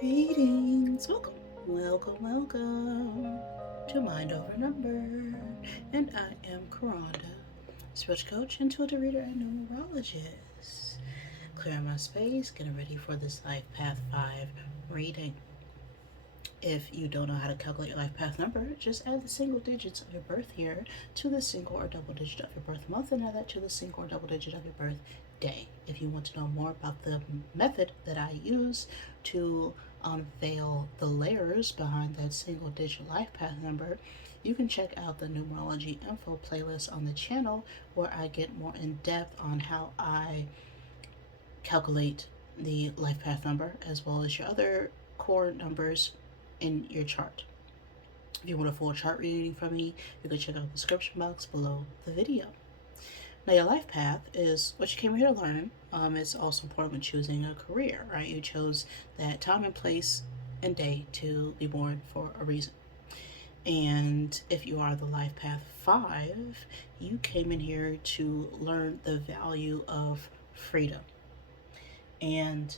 Greetings, welcome to Mind Over Number, and I am Karanda, spiritual coach, intuitive reader, and numerologist. Clearing my space, getting ready for this Life Path 5 reading. If you don't know how to calculate your life path number, just add the single digits of your birth year to the single or double digit of your birth month, and add that to the single or double digit of your birth day. If you want to know more about the method that I use to unveil the layers behind that single digit life path number, you can check out the Numerology info playlist on the channel, where I get more in depth on how I calculate the life path number as well as your other core numbers in your chart. If you want a full chart reading from me, you can check out the description box below the video. Now, your life path is what you came here to learn. It's also important when choosing a career, right? You chose that time and place and day to be born for a reason. And if you are the life path 5, you came in here to learn the value of freedom and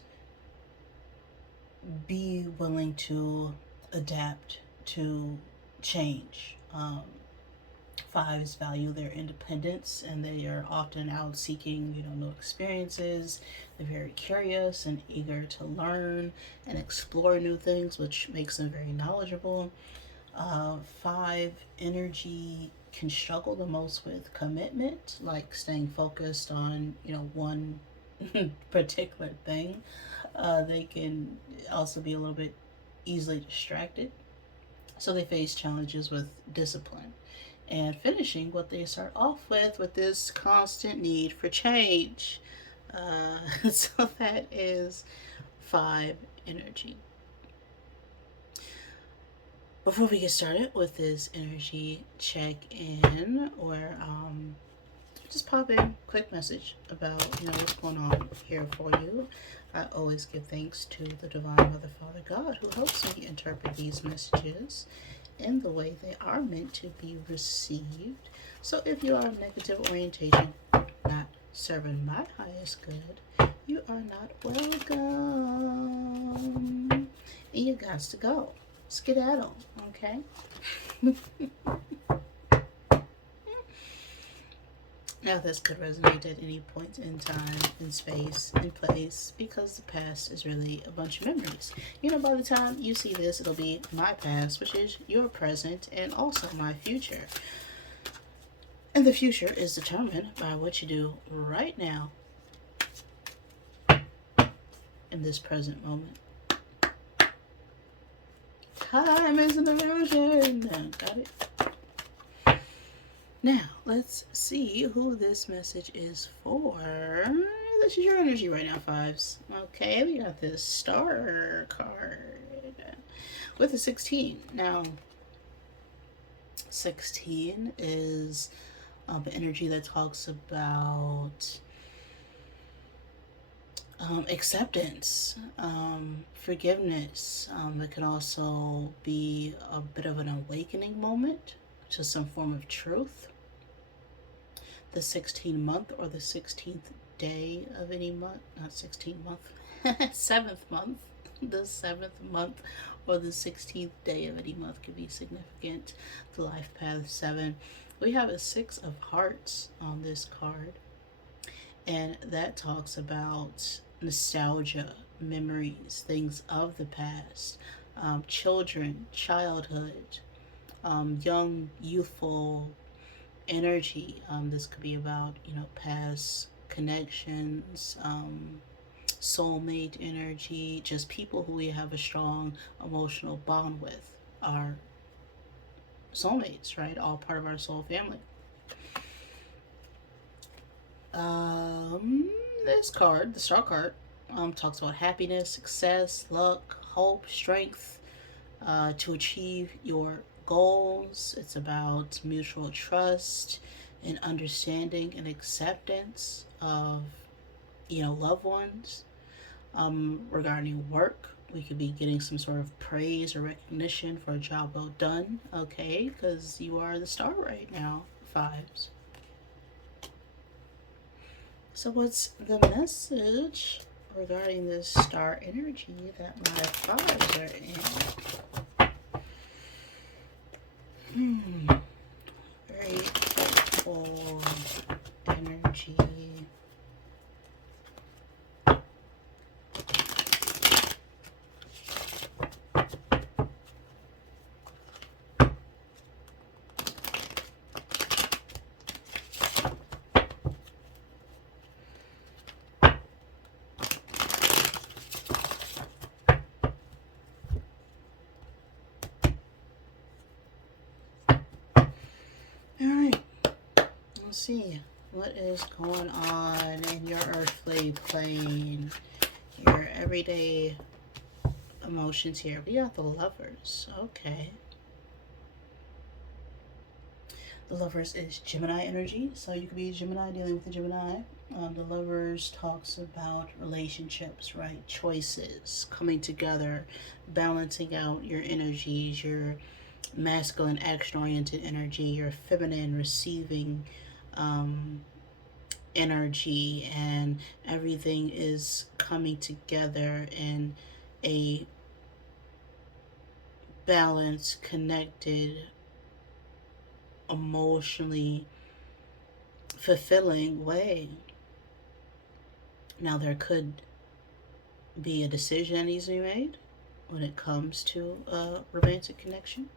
be willing to adapt to change. Fives value their independence, and they are often out seeking, new experiences. They're very curious and eager to learn and explore new things, which makes them very knowledgeable. 5 energy can struggle the most with commitment, like staying focused on, one particular thing. They can also be a little bit easily distracted. So they face challenges with discipline and finishing what they start off with this constant need for change. So that is 5 energy. Before we get started with this energy check-in, where just pop in quick message about what's going on here for you. I always give thanks to the Divine Mother, Father, God, who helps me interpret these messages in the way they are meant to be received. So if you are of negative orientation, not serving my highest good, you are not welcome. And you got to go. Skedaddle, okay? Now, this could resonate at any point in time, in space, in place, because the past is really a bunch of memories. By the time you see this, it'll be my past, which is your present, and also my future. And the future is determined by what you do right now, in this present moment. Time is an illusion. Got it? Now, let's see who this message is for. This is your energy right now, 5s. Okay, we got this star card with a 16. Now, 16 is energy that talks about acceptance, forgiveness. It can also be a bit of an awakening moment to some form of truth. The 16th month or the 16th day of any month, not 16th month, 7th month, the 7th month or the 16th day of any month could be significant. The life path 7. We have a 6 of hearts on this card, and that talks about nostalgia, memories, things of the past, children, childhood, young, youthful energy. This could be about, past connections, soulmate energy, just people who we have a strong emotional bond with, our soulmates, right? All part of our soul family. This card, the star card, talks about happiness, success, luck, hope, strength, to achieve your goals. It's about mutual trust and understanding and acceptance of, loved ones. Regarding work, we could be getting some sort of praise or recognition for a job well done, okay? Because you are the star right now, 5s. So what's the message regarding this star energy that my cards are in. Very hopeful energy. Alright, let's see. What is going on in your earthly plane? Your everyday emotions here. We got the Lovers. Okay. The Lovers is Gemini energy, so you could be a Gemini dealing with a Gemini. The Lovers talks about relationships, right? Choices, coming together, balancing out your energies, your masculine, action-oriented energy, your feminine, receiving energy, and everything is coming together in a balanced, connected, emotionally fulfilling way. Now, there could be a decision that needs to be made when it comes to a romantic connection.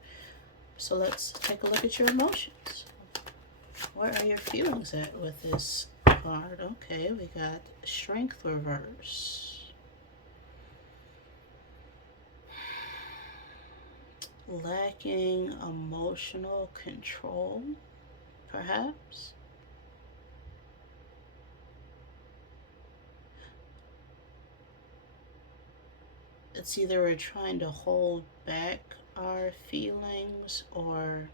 So let's take a look at your emotions. Where are your feelings at with this card? Okay, we got Strength reverse. Lacking emotional control, perhaps. It's either we're trying to hold back our feelings or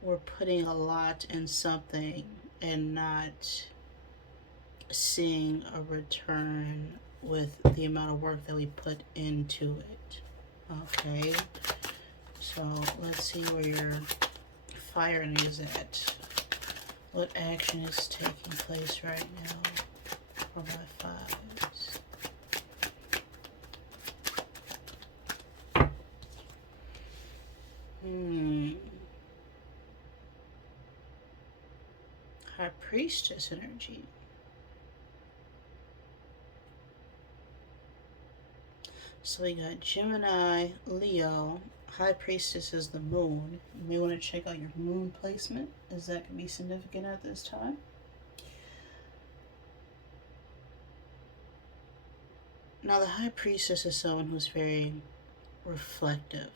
we're putting a lot in something and not seeing a return with the amount of work that we put into it. Okay, so let's see where your fire is at. What action is taking place right now for my fives? High Priestess energy. So we got Gemini, Leo. High Priestess is the moon. You may want to check out your moon placement, as that can be significant at this time. Now, the High Priestess is someone who's very reflective,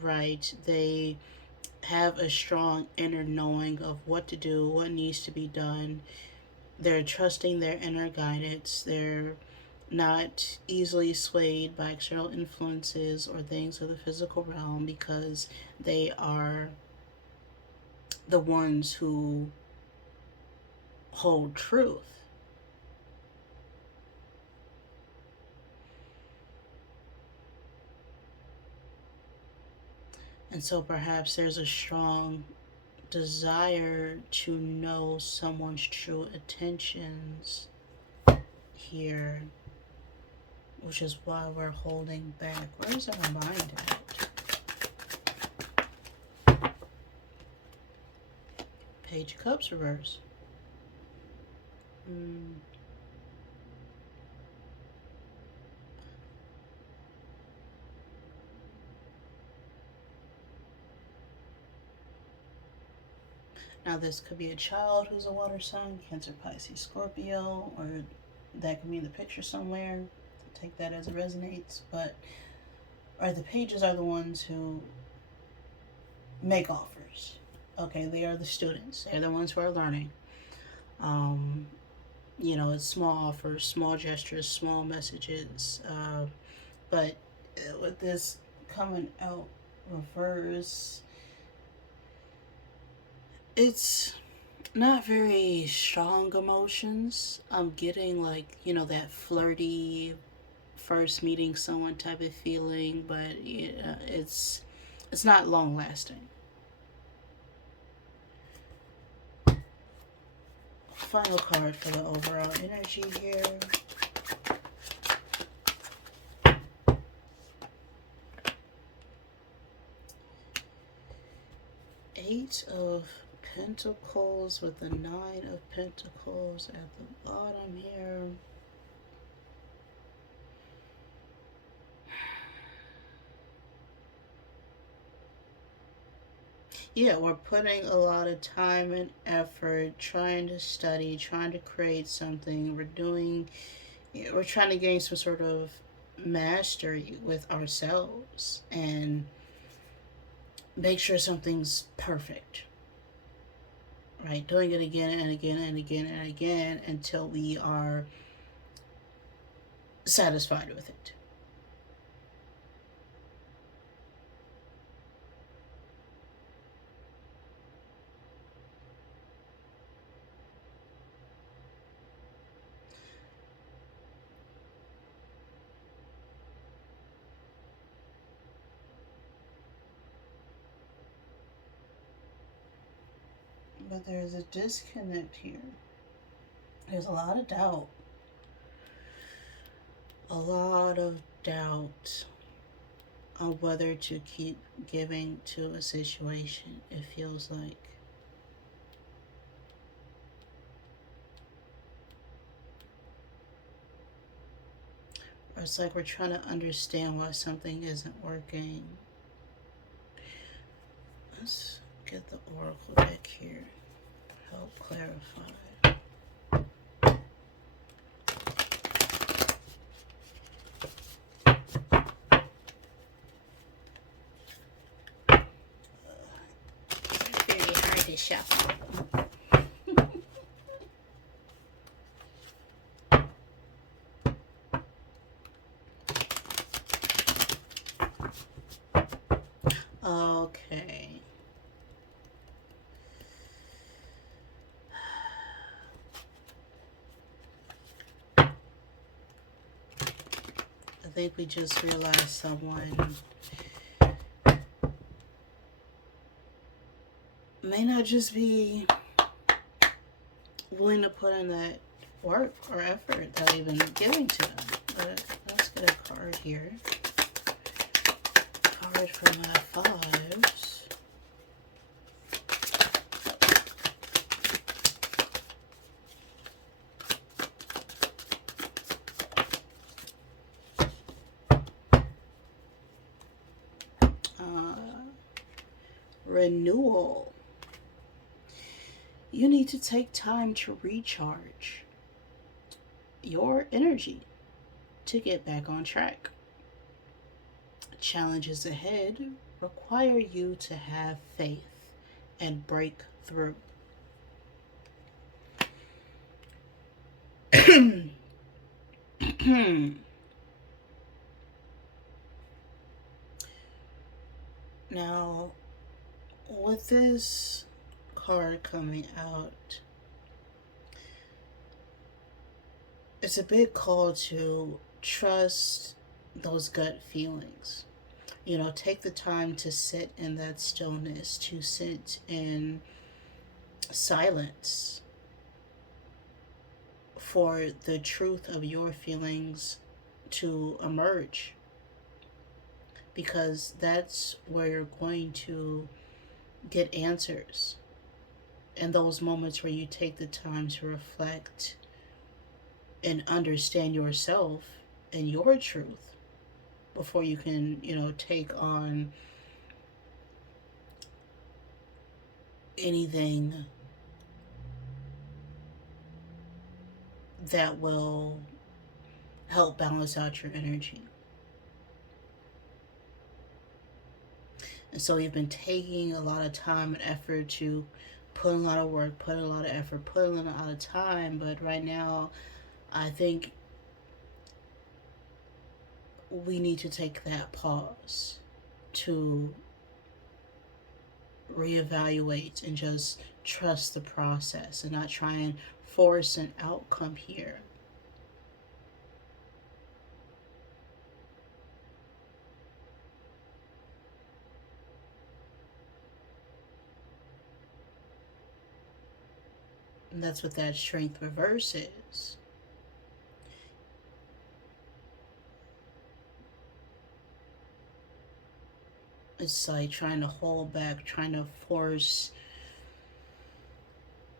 right? They have a strong inner knowing of what to do, what needs to be done. They're trusting their inner guidance. They're not easily swayed by external influences or things of the physical realm because they are the ones who hold truth. And so perhaps there's a strong desire to know someone's true intentions here, which is why we're holding back. Where's our mind at? Page of Cups reverse. Now, this could be a child who's a water sign, Cancer, Pisces, Scorpio, or that could be in the picture somewhere. Take that as it resonates. But the pages are the ones who make offers. Okay, they are the students. They're the ones who are learning. It's small offers, small gestures, small messages. But with this coming out reverse, it's not very strong emotions. I'm getting that flirty first meeting someone type of feeling, but it's not long lasting. Final card for the overall energy here. Eight of Pentacles with the Nine of Pentacles at the bottom here. Yeah, we're putting a lot of time and effort trying to study, trying to create something. We're trying to gain some sort of mastery with ourselves and make sure something's perfect. Right? Doing it again and again and again and again until we are satisfied with it. But there's a disconnect here. There's a lot of doubt. A lot of doubt on whether to keep giving to a situation, it feels like. Or it's like we're trying to understand why something isn't working. Let's get the oracle deck here. Help clarify. Very hard to shuffle. Okay. I think we just realized someone may not just be willing to put in that work or effort that we've been giving to them. But let's get a card here. Card for my fives. Renewal. You need to take time to recharge your energy to get back on track. Challenges ahead require you to have faith and break through. Now, with this card coming out, it's a big call to trust those gut feelings. You know, take the time to sit in that stillness, to sit in silence for the truth of your feelings to emerge. Because that's where you're going to get answers. In those moments where you take the time to reflect and understand yourself and your truth before you can, take on anything that will help balance out your energy. And so you've been taking a lot of time and effort to put in a lot of work, put in a lot of effort, put in a lot of time. But right now, I think we need to take that pause to reevaluate and just trust the process and not try and force an outcome here. And that's what that strength reverse is. It's like trying to hold back, trying to force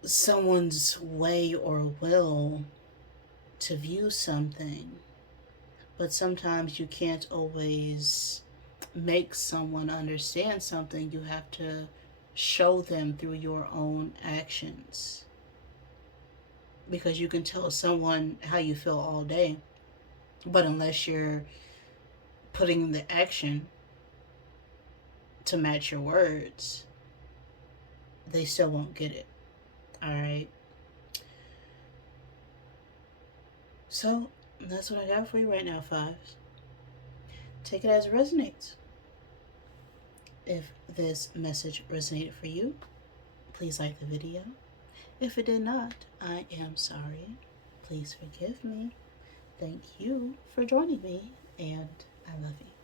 someone's way or will to view something. But sometimes you can't always make someone understand something. You have to show them through your own actions. Because you can tell someone how you feel all day, but unless you're putting the action to match your words, they still won't get it. All right. So that's what I got for you right now, fives. Take it as it resonates. If this message resonated for you, please like the video. If it did not, I am sorry. Please forgive me. Thank you for joining me, and I love you.